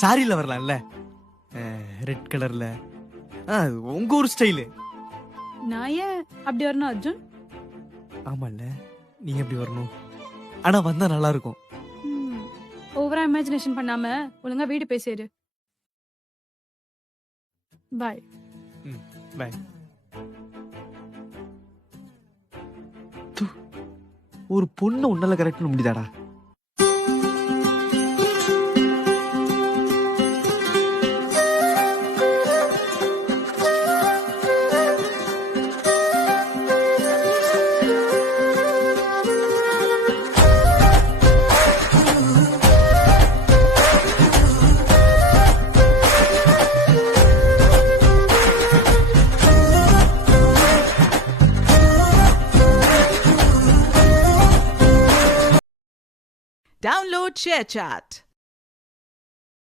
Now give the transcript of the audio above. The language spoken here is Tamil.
சாரியில் வரலாம்ல, ரெட் கலர்ல. உங்க ஊர் ஸ்டைலு. நான் ஏன் அப்படி வரணும் அர்ஜுன்? ஆமால்ல, நீங்க எப்படி வரணும்? ஆனா வந்தா நல்லா இருக்கும். ஓவரா இமேஜினேஷன் பண்ணாம ஒழுங்கா வீடு பேசிடு. பாய். பை. ஒரு பொண்ணு உன்னால கரெக்ட் பண்ண முடியுதாடா? Download ShareChat.